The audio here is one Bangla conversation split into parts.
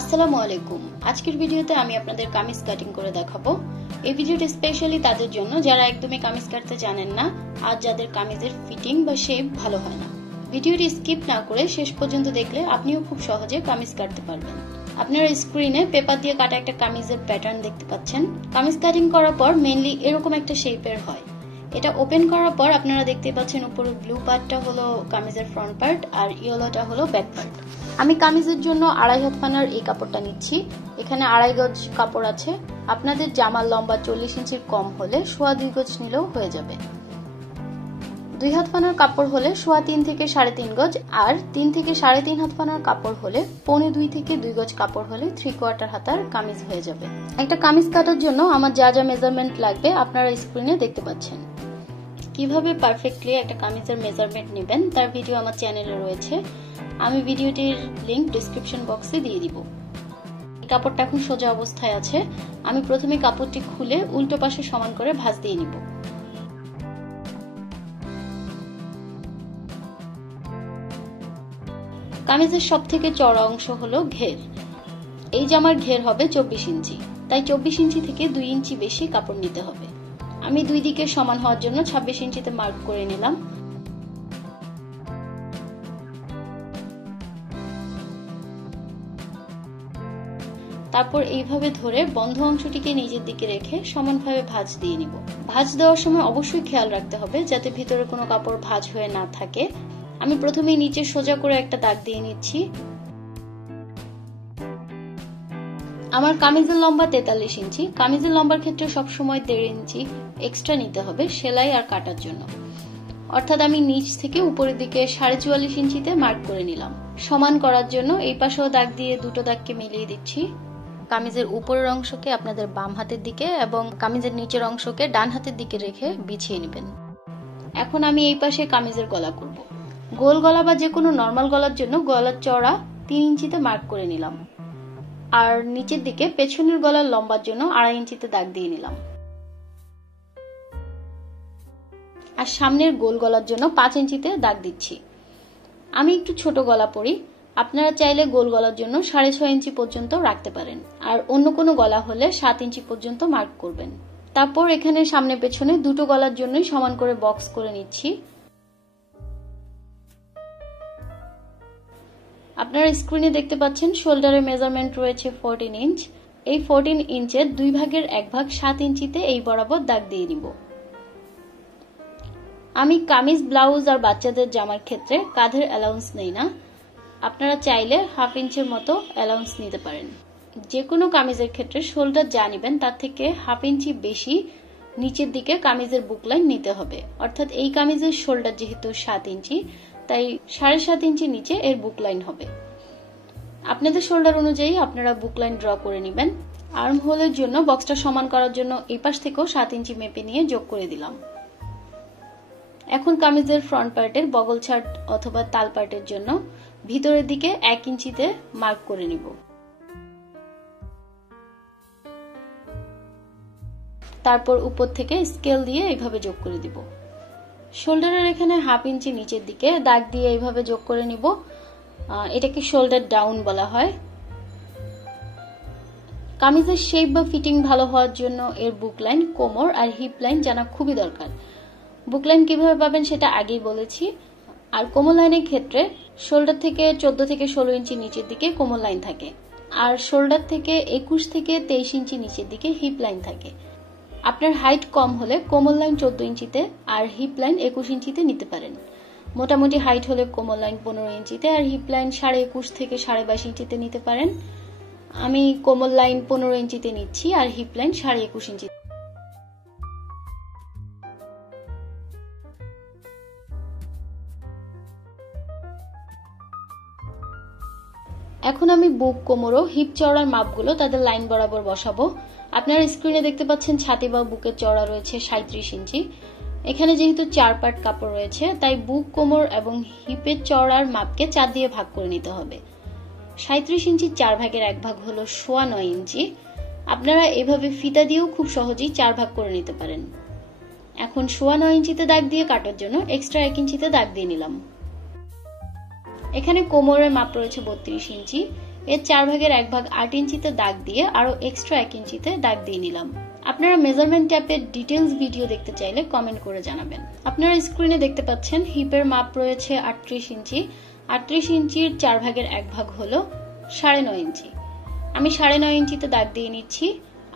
আসসালামু আলাইকুম। আজকের ভিডিওতে আমি আপনাদের কামিজ কাটিং করে দেখাবো। এই ভিডিওটি স্পেশালি তাদের জন্য যারা একদমই কামিজ কাটতে জানেন না আর যাদের কামিজের ফিটিং বা শেপ ভালো হয় না। ভিডিওটি স্কিপ না করে শেষ পর্যন্ত দেখলে আপনিও খুব সহজে কামিজ কাটতে পারবেন। আপনারা স্ক্রিনে পেপার দিয়ে কাটা একটা কামিজের প্যাটার্ন দেখতে পাচ্ছেন। কামিজ কাটিং করার পর মেইনলি এরকম একটা শেপের হয়। এটা ওপেন করার পর আপনারা দেখতে পাচ্ছেন উপরে ব্লু পার্টটা হলো কামিজের ফ্রন্ট পার্ট আর ইয়েলোটা হলো ব্যাক পার্ট। আমি কামিজের জন্য 2.5 হাত পানার এই কাপড়টা নিচ্ছি। এখানে 2.5 গজ কাপড় আছে। আপনাদের জামার লম্বা 40 ইঞ্চির কম হলে 2.25 গজ নিলেও হয়ে যাবে। 2 হাত পানার কাপড় হলে 3.25 থেকে 3.5 গজ, আর 3 থেকে 3.5 হাত পানার কাপড় হলে 1.25 থেকে 2 গজ কাপড় হলে 3/4 হাতার কামিজ হয়ে যাবে। একটা কামিজ কাটার জন্য আমার যা যা মেজারমেন্ট লাগবে আপনারা স্ক্রিনে দেখতে পাচ্ছেন। কিভাবে পারফেক্টলি একটা কামিজের মেজারমেন্ট নেবেন তার ভিডিও আমার চ্যানেলে রয়েছে। আমি ভিডিওটির লিংক ডেসক্রিপশন বক্সে দিয়ে দিব। কাপড়টা এখন সোজা অবস্থায় আছে। আমি প্রথমে কাপড়টি খুলে উল্টো পাশে সমান করে ভাঁজ দিয়ে নিব। কামিজের সবথেকে চওড়া অংশ হলো ঘের। এই জামার ঘের হবে 24 ইঞ্চি, তাই 24 ইঞ্চি থেকে 2 ইঞ্চি বেশি কাপড় নিতে হবে। আমি দুই দিকে সমান হওয়ার জন্য 26 ইঞ্চিতে মার্ক করে নিলাম। তারপর এইভাবে ধরে বন্ধ অংশটিকে নিচের দিকে রেখে সমানভাবে ভাঁজ দিয়ে নিব। ভাঁজ দেওয়ার সময় অবশ্যই খেয়াল রাখতে হবে যাতে ভিতরে কোনো কাপড় ভাঁজ হয়ে না থাকে। আমি প্রথমেই নিচে সোজা করে একটা দাগ দিয়ে নিচ্ছি। আমার কামিজের লম্বা 43 ইঞ্চি। কামিজের লম্বার ক্ষেত্রে সবসময় 1.5 ইঞ্চি এক্সট্রা নিতে হবে সেলাই আর কাটার জন্য। অর্থাৎ আমি নিচ থেকে উপরের দিকে 44.5 ইঞ্চিতে মার্ক করে নিলাম। সমান করার জন্য এই পাশেও দাগ দিয়ে দুটো দাগকে মিলিয়ে দিচ্ছি। কামিজের উপরের অংশকে আপনাদের বাম হাতের দিকে এবং কামিজের নিচের অংশকে ডান হাতের দিকে রেখে বিছিয়ে নেবেন। এখন আমি এই পাশে কামিজের গলা করব। গোল গলা বা যে কোনো নর্মাল গলার জন্য গলার চওড়া 3 ইঞ্চিতে মার্ক করে নিলাম, আর নিচের দিকে পেছনের গলার লম্বার জন্য 2.5 ইঞ্চিতে দাগ দিয়ে নিলাম, আর সামনের গোল গলার জন্য 5 ইঞ্চিতে দাগ দিচ্ছি। আমি একটু ছোট গলা পরি, আপনারা চাইলে গোল গলার জন্য 6.5 ইঞ্চি পর্যন্ত রাখতে পারেন, আর অন্য কোনো গলা হলে 7 ইঞ্চি পর্যন্ত মার্ক করবেন। তারপর এখানে সামনে পেছনে দুটো গলার জন্যই সমান করে বক্স করে নিচ্ছি। আপনারা স্ক্রিনে দেখতে পাচ্ছেন শোল্ডারের মেজারমেন্ট রয়েছে 14 ইঞ্চ। এই 14 ইঞ্চের 2 ভাগের 1 ভাগ 7 ইঞ্চিতে এই বরাবর দাগ দিয়ে নিব। আমি কামিজ, ব্লাউজ আর বাচ্চাদের জামার ক্ষেত্রে কাঁধের অ্যালাউন্স নেই না। আপনারা চাইলে 1/2 ইঞ্চের মতো অ্যালাউন্স নিতে পারেন। যে কোনো কামিজের ক্ষেত্রে শোল্ডার যা নেবেন তার থেকে 1/2 ইঞ্চি বেশি নিচের দিকে কামিজের বুক লাইন নিতে হবে। অর্থাৎ এই কামিজের শোল্ডার যেহেতু 7 ইঞ্চি, তাই 7.5 ইঞ্চি নিচে এর বুক লাইন হবে। আপনাদের শোল্ডার অনুযায়ী আপনারা বুক লাইন ড্র করে নেবেন। আর্ম হোলের জন্য বক্সটা সমান করার জন্য এই পাশ থেকেও 7 ইঞ্চি মেপে নিয়ে যোগ করে দিলাম। এখন কামিজের ফ্রন্ট পার্টের বগল ছাড় অথবা তাল পার্টের জন্য ভিতরের দিকে 1 ইঞ্চিতে মার্ক করে নিব। তারপর উপর থেকে স্কেল দিয়ে এইভাবে যোগ করে দিব। শোল্ডারের এখানে 1/2 ইঞ্চি নিচের দিকে দাগ দিয়ে এইভাবে যোগ করে নিব। এটাকে শোল্ডার ডাউন বলা হয়। কামিজের শেপ বা ফিটিং ভালো হওয়ার জন্য এর বুক লাইন, কোমর আর হিপ লাইন জানা খুবই দরকার। বুক লাইন কিভাবে পাবেন সেটা আগেই বলেছি। আর কোমর লাইনের ক্ষেত্রে শোল্ডার থেকে 14 থেকে 16 ইঞ্চি নিচের দিকে কোমর লাইন থাকে, আর শোল্ডার থেকে 21 থেকে 23 ইঞ্চি নিচের দিকে হিপ লাইন থাকে। আপনার হাইট কম হলে কোমর লাইন 14 ইঞ্চিতে আর হিপ লাইন 21 ইঞ্চিতে নিতে পারেন। মোটামুটি হাইট হলে কোমর লাইন 15 ইঞ্চিতে আর হিপ লাইন 21.5 থেকে 22.5 ইঞ্চিতে নিতে পারেন। আমি কোমর লাইন 15 ইঞ্চিতে নিচ্ছি আর হিপ লাইন 21.5 ইঞ্চি। এখন আমি বুক, কোমর ও হিপ চওড়ার মাপগুলো তাদের লাইন বরাবর বসাবো। আপনারা স্ক্রিনে দেখতে পাচ্ছেন ছাতি বা বুকের চওড়া রয়েছে 37 ইঞ্চি। এখানে যেহেতু 4 পার্ট কাপড় রয়েছে তাই বুক, কোমর এবং হিপের চওড়ার মাপকে 4 দিয়ে ভাগ করে নিতে হবে। 37 ইঞ্চির 4 ভাগের 1 ভাগ হলো 9.25 ইঞ্চি। আপনারা এভাবে ফিতা দিয়েও খুব সহজেই 4 ভাগ করে নিতে পারেন। এখন 9.25 ইঞ্চিতে দাগ দিয়ে কাটার জন্য এক্সট্রা 1 ইঞ্চিতে দাগ দিয়ে নিলাম। এখানে কোমরের মাপ রয়েছে 32 ইঞ্চি। এর 4/1 8 ইঞ্চিতে দাগ দিয়ে আরো এক্সট্রা 1 ইঞ্চিতে দাগ দিয়ে নিলাম। আপনারা মেজারমেন্ট ট্যাপের ডিটেইলস ভিডিও দেখতে চাইলে কমেন্ট করে জানাবেন। আপনারা স্ক্রিনে দেখতে পাচ্ছেন হিপের মাপ রয়েছে 38 ইঞ্চি। 38 ইঞ্চির 4/1 হলো 9.5 ইঞ্চি। আমি 9.5 ইঞ্চিতে দাগ দিয়ে নিচ্ছি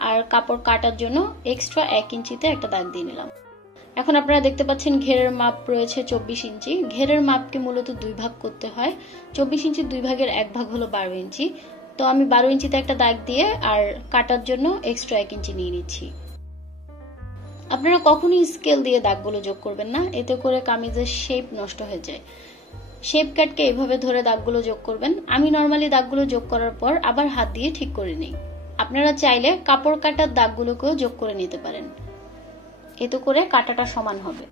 আর কাপড় কাটার জন্য এক্সট্রা 1 ইঞ্চিতে একটা দাগ দিয়ে নিলাম। এখন আপনারা দেখতে পাচ্ছেন ঘেরের মাপ রয়েছে 24 ইঞ্চি। ঘেরের মাপকে মূলত 2 ভাগ করতে হয়। 24 ইঞ্চির 2/1 হলো 12 ইঞ্চি। তো আমি 12 ইঞ্চিতে একটা দাগ দিয়ে আর কাটার জন্য এক্সট্রা 1 ইঞ্চি নিয়ে নিচ্ছি। আপনারা কখনোই স্কেল দিয়ে দাগগুলো যোগ করবেন না, এতে করে কামিজের শেপ নষ্ট হয়ে যায়। শেপ কাটকে এইভাবে ধরে দাগগুলো যোগ করবেন। আমি নর্মালি দাগগুলো যোগ করার পর আবার হাত দিয়ে ঠিক করে নিই। আপনারা চাইলে কাপড় কাটার দাগগুলোকেও যোগ করে নিতে পারেন, এতে করে কাটাটা সমান হবে।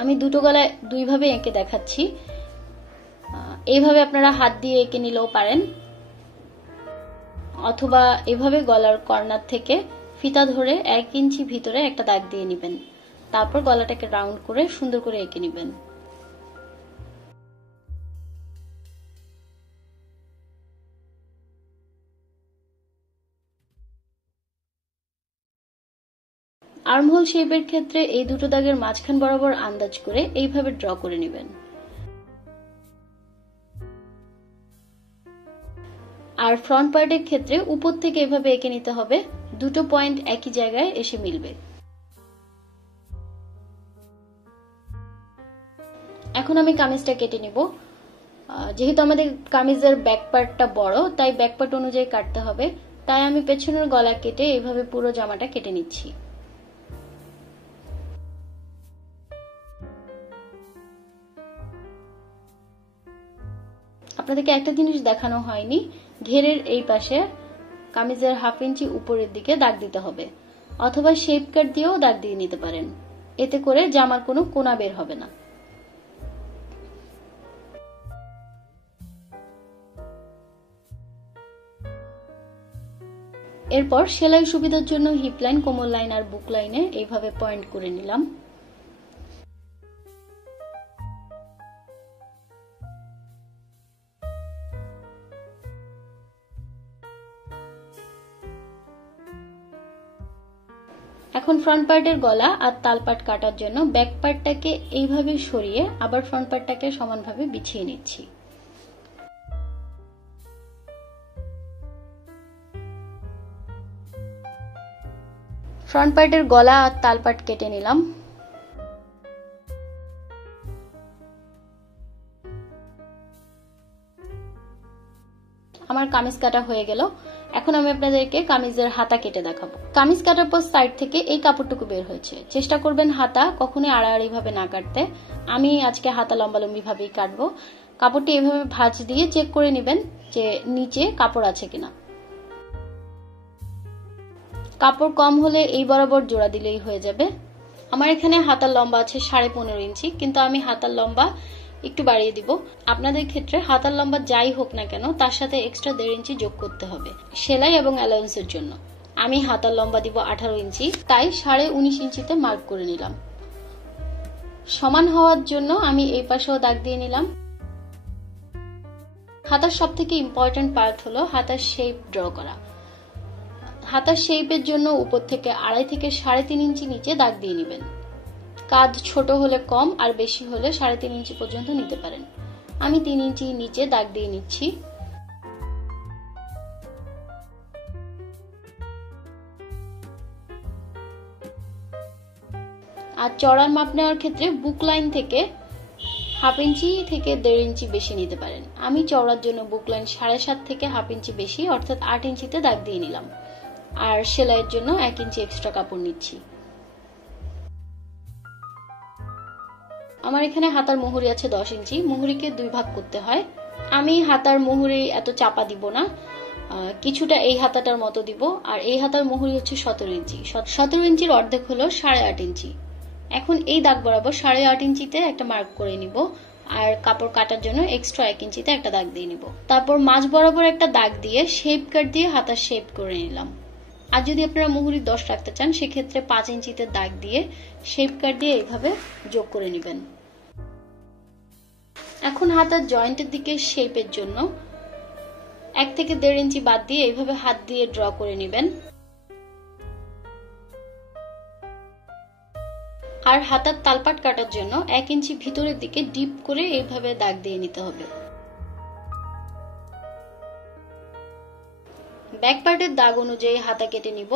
আমি দুটো গলায় দুইভাবে এঁকে দেখাচ্ছি। এইভাবে আপনারা হাত দিয়ে এঁকে নিলেও পারেন, অথবা এভাবে গলার কর্নার থেকে ফিতা ধরে 1 ইঞ্চি ভিতরে একটা দাগ দিয়ে নেবেন। তারপর গলাটাকে রাউন্ড করে সুন্দর করে এঁকে নেবেন। আর্মহোল শেপের ক্ষেত্রে এই দুটো দাগের মাঝখান বরাবর আন্দাজ করে এইভাবে ড্র করে নেবেন। আর ফ্রন্ট পার্টের ক্ষেত্রে উপর থেকে এভাবে এঁকে নিতে হবে, দুটো পয়েন্ট একই জায়গায় এসে মিলবে। এখন আমি কামিজটা কেটে নিব। যেহেতু আমাদের কামিজের ব্যাক পার্টটা বড়, তাই ব্যাক পার্ট অনুযায়ী কাটতে হবে। তাই আমি পেছনের গলা কেটে এইভাবে পুরো জামাটা কেটে নিচ্ছি। আপনাদেরকে একটা জিনিস দেখানো হয়নি, ঘেরের এই পাশে কামিজের 1/2 ইঞ্চি উপরের দিকে দাগ দিতে হবে, অথবা শেপ কাট দিয়েও দাগ দিয়ে নিতে পারেন। এতে করে জামার কোনো কোনা বের হবে না। এরপর সেলাই সুবিধার জন্য হিপ লাইন, কোমর লাইন আর বুক লাইনে এইভাবে পয়েন্ট করে নিলাম। এখন ফ্রন্ট পার্টের গলা আর তাল পাট কাটার জন্য ব্যাক পার্টটাকে এইভাবে সরিয়ে আবার ফ্রন্ট পার্টটাকে সমানভাবে বিছিয়ে নিচ্ছি। ফ্রন্ট পার্টের গলা আর তাল পাট কেটে নিলাম। আমার কামিজ কাটা হয়ে গেল। এখন আমি আপনাদেরকে কামিজের হাতা কেটে দেখাবো। কামিজ কাটার পর সাইড থেকে এই কাপড়টুকু বের হয়েছে। চেষ্টা করবেন হাতা কখনোই আড়াআড়ি ভাবে না কাটতে। আমি আজকে হাতা লম্বালম্বি ভাবেই কাটবো। কাপড়টি এভাবে ভাঁজ দিয়ে চেক করে নেবেন যে নিচে কাপড় আছে কিনা। কাপড় কম হলে এই বরাবর জোড়া দিলেই হয়ে যাবে। আমার এখানে হাতার লম্বা আছে 15.5 ইঞ্চি, কিন্তু আমি হাতার লম্বা একটু বাড়িয়ে দিব। আপনাদের ক্ষেত্রে হাতার লম্বা যাই হোক না কেন তার সাথে এক্সট্রা 1.5 ইঞ্চি যোগ করতে হবে সেলাই এবং অ্যালাউন্সের জন্য। আমি হাতার লম্বা দিব 18 ইঞ্চি, তাই 19.5 ইঞ্চিতে মার্ক করে নিলাম। সমান হওয়ার জন্য আমি এই পাশেও দাগ দিয়ে নিলাম। হাতার সব থেকে ইম্পর্টেন্ট পার্ট হলো হাতার শেপ ড্র করা। হাতার শেপের জন্য উপর থেকে 2.5 থেকে 3.5 ইঞ্চি নিচে দাগ দিয়ে নেবেন। কাঁধ ছোট হলে কম আর বেশি হলে 3.5 ইঞ্চি পর্যন্ত নিতে পারেন। আমি 3 ইঞ্চি নিচে দাগ দিয়ে নিচ্ছি। আর চড়ার মাপ নেওয়ার ক্ষেত্রে বুক লাইন থেকে 1/2 ইঞ্চি থেকে 1.5 ইঞ্চি বেশি নিতে পারেন। আমি চওড়ার জন্য বুক লাইন 7.5 থেকে 1/2 ইঞ্চি বেশি অর্থাৎ 8 ইঞ্চিতে দাগ দিয়ে নিলাম। আর সেলাইয়ের জন্য 1 ইঞ্চি এক্সট্রা কাপড় নিচ্ছি। আমার এখানে হাতার মুহুরি আছে 10 ইঞ্চি। মুহুরিকে 2 ভাগ করতে হয়। আমি হাতার মুহুরি এত চাপা দিব না, কিছুটা এই হাতাটার মতো দিব। আর এই হাতার মুহুরি হচ্ছে 17 ইঞ্চি। 17 ইঞ্চির অর্ধেক হলো 8.5 ইঞ্চি। এখন এই দাগ বরাবর 8.5 ইঞ্চিতে একটা মার্ক করে নিব আর কাপড় কাটার জন্য এক্সট্রা 1 ইঞ্চিতে একটা দাগ দিয়ে নিব। তারপর মাঝ বরাবর একটা দাগ দিয়ে শেপ কাট দিয়ে হাতার শেপ করে নিলাম। আর যদি আপনারা মুহুরি 10 রাখতে চান সেক্ষেত্রে 5 ইঞ্চিতে দাগ দিয়ে শেপ কাট দিয়ে এইভাবে যোগ করে নেবেন। এখন হাতার জয়েন্টের দিকে শেপের জন্য 1 থেকে 1.5 ইঞ্চি বাদ দিয়ে এইভাবে হাত দিয়ে ড্র করে নেবেন। আর হাতার তালপাট কাটার জন্য 1 ইঞ্চি ভিতরের দিকে ডিপ করে এইভাবে দাগ দিয়ে নিতে হবে। ব্যাক পার্টের দাগ অনুযায়ী হাতা কেটে নিব।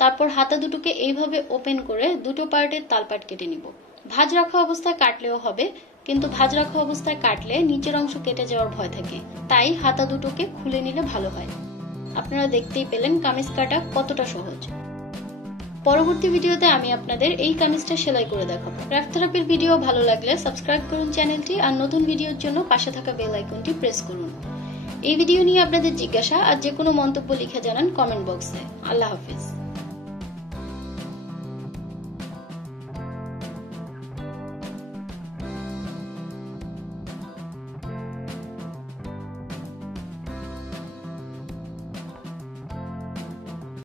তারপর হাতা দুটোকে এইভাবে ওপেন করে দুটো পার্টের তালপাট কেটে নিব। ভাঁজ রাখা অবস্থায় কাটলেও হবে, কিন্তু ভাঁজ রাখা অবস্থায় কাটলে নিচের অংশ কেটে যাওয়ার ভয় থাকে, তাই হাতা দুটোকে খুলে নিলে ভালো হয়। আপনারা দেখতেই পেলেন কামিজ কাটা কতটা সহজ। পরবর্তী ভিডিওতে আমি আপনাদের এই কামিজটা সেলাই করে দেখাবো। ক্রাফট থেরাপির ভিডিও ভালো লাগলে সাবস্ক্রাইব করুন চ্যানেলটি, আর নতুন ভিডিওর জন্য পাশে থাকা বেল আইকনটি প্রেস করুন। এই ভিডিও নিয়ে আপনাদের জিজ্ঞাসা আর যে কোনো মন্তব্য লিখে জানান কমেন্ট বক্সে। আল্লাহ হাফিজ।